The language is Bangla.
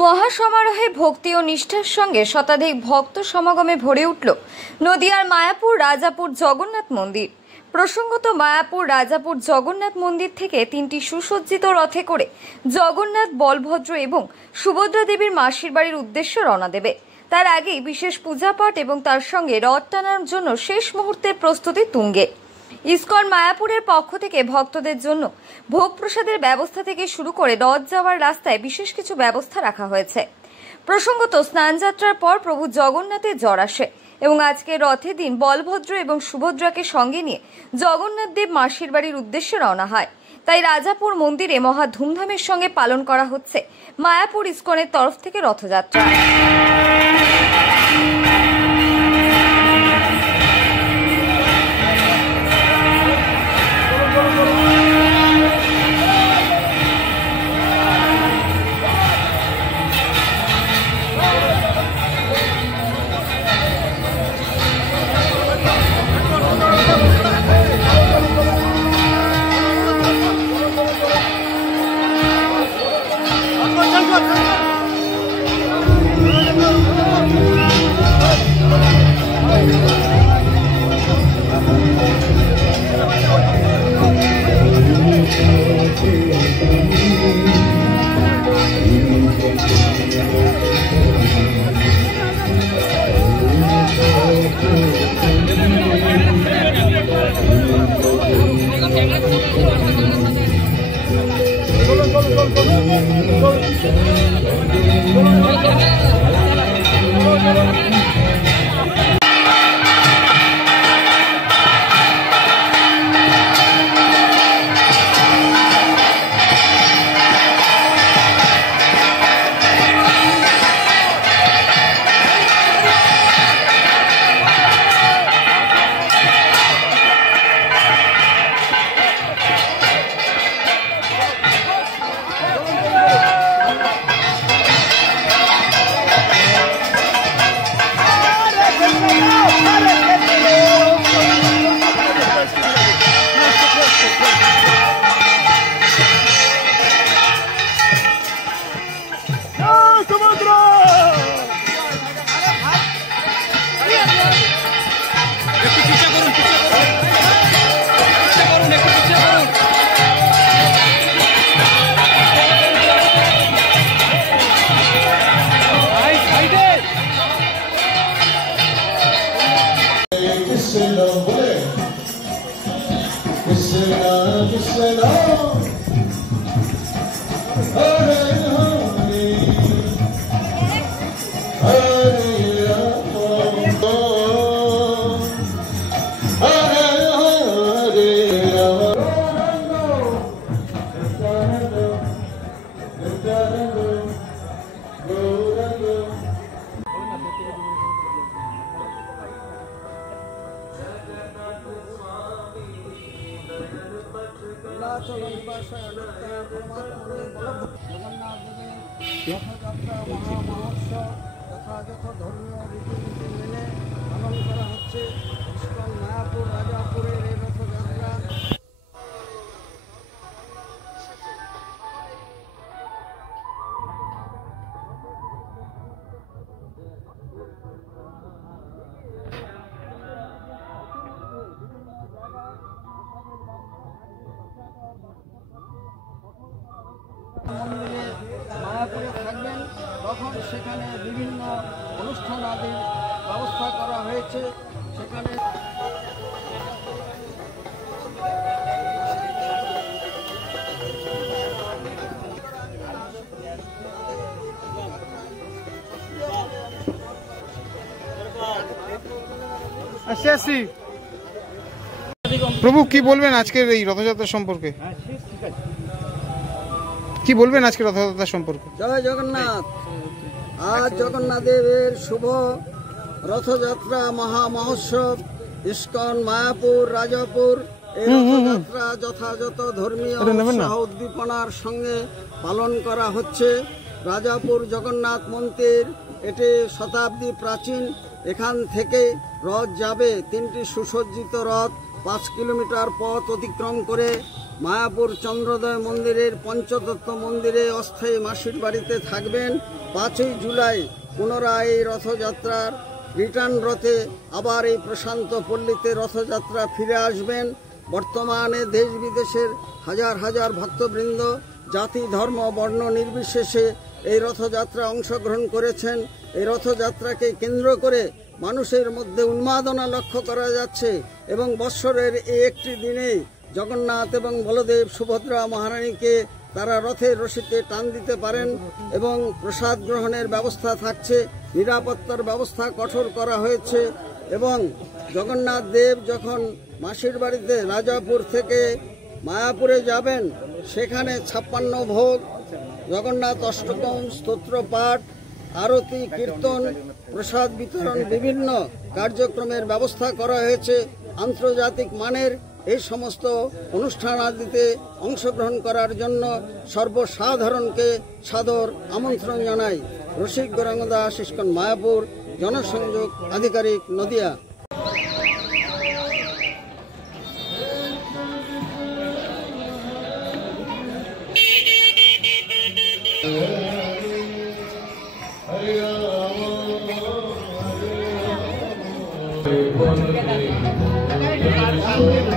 মহাসমারোহে ভক্তি ও নিষ্ঠার সঙ্গে শতাধিক ভক্ত সমাগমে ভরে উঠল নদিয়ার মায়াপুর রাজাপুর জগন্নাথ মন্দির। প্রসঙ্গত মায়াপুর রাজাপুর জগন্নাথ মন্দির থেকে তিনটি সুসজ্জিত রথে করে জগন্নাথ, বলভদ্র এবং সুভদ্রা দেবীর মাসির বাড়ির উদ্দেশ্যে রওনা দেবে। তার আগেই বিশেষ পূজাপাঠ এবং তার সঙ্গে রথ টানার জন্য শেষ মুহূর্তের প্রস্তুতি তুঙ্গে। ইসকন মায়াপুরের পক্ষ থেকে ভক্তদের জন্য ভোগ প্রসাদের ব্যবস্থা থেকে শুরু করে রথ যাওয়ার রাস্তায় বিশেষ কিছু ব্যবস্থা রাখা হয়েছে। প্রসঙ্গত স্নানযাত্রার পর প্রভু জগন্নাথের জ্বর আসে এবং আজকে রথের দিন বলভদ্র এবং সুভদ্রাকে সঙ্গে নিয়ে জগন্নাথ দেব মাসির বাড়ির উদ্দেশ্যে রওনা হয়। তাই রাজাপুর মন্দিরে মহা ধুমধামের সঙ্গে পালন করা হচ্ছে মায়াপুর ইসকনের তরফ থেকে রথযাত্রা। রথযাত্রা মহামহোৎসব যথাযথ ধর্মীয় রীতিনীতি মেনে পালন করা হচ্ছে। ইসকন মায়াপুর রাজাপুরের এই রথযাত্রা মন্দিরে মায়াপুরে থাকবেন, তখন সেখানে বিভিন্ন অনুষ্ঠান আদির ব্যবস্থা করা হয়েছে। সেখানে প্রভু কি বলবেন আজকের এই রথযাত্রা সম্পর্কে? কি বলবেন আজকে রথযাত্রা সম্পর্কে? জয় জগন্নাথ। আজ জগন্নাথ দেবের শুভ রথযাত্রা মহামহোৎসব ইসকন মায়াপুর রাজাপুর এই রথযাত্রা যথাযথ ধর্মীয় উৎসাহ উদ্দীপনার সঙ্গে পালন করা হচ্ছে। রাজাপুর জগন্নাথ মন্দির এটি শতাব্দী প্রাচীন। এখান থেকে রথ যাবে তিনটি সুসজ্জিত রথ 5 কিলোমিটার পথ অতিক্রম করে মায়াপুর চন্দ্রোদয় মন্দিরের পঞ্চতত্ত্ব মন্দিরে অস্থায়ী মাসির বাড়িতে থাকবেন। 5ই জুলাই পুনরায় এই রথযাত্রার রিটার্ন রথে আবার এই প্রশান্ত পল্লীতে রথযাত্রা ফিরে আসবেন। বর্তমানে দেশ বিদেশের হাজার হাজার ভক্তবৃন্দ জাতি ধর্ম বর্ণ নির্বিশেষে এই রথযাত্রা অংশগ্রহণ করেছেন। এই রথযাত্রাকে কেন্দ্র করে মানুষের মধ্যে উন্মাদনা লক্ষ্য করা যাচ্ছে এবং বৎসরের এই একটি দিনে জগন্নাথ এবং বলদেব সুভদ্রা মহারানীকে তারা রথের রশিতে টান দিতে পারেন এবং প্রসাদ গ্রহণের ব্যবস্থা থাকছে। নিরাপত্তার ব্যবস্থা কঠোর করা হয়েছে এবং জগন্নাথ দেব যখন মাসির বাড়িতে রাজাপুর থেকে মায়াপুরে যাবেন, সেখানে 56 ভোগ, জগন্নাথ অষ্টকম, স্তোত্র পাঠ, আরতি, কীর্তন, প্রসাদ বিতরণ, বিভিন্ন কার্যক্রমের ব্যবস্থা করা হয়েছে। আন্তর্জাতিক মানের এই সমস্ত অনুষ্ঠানাদিতে অংশগ্রহণ করার জন্য সর্বসাধারণকে সাদর আমন্ত্রণ জানাই। রসিক গৌরাঙ্গ দাস, ইস্কন মায়াপুর, জনসংযোগ আধিকারিক, নদিয়া। Hare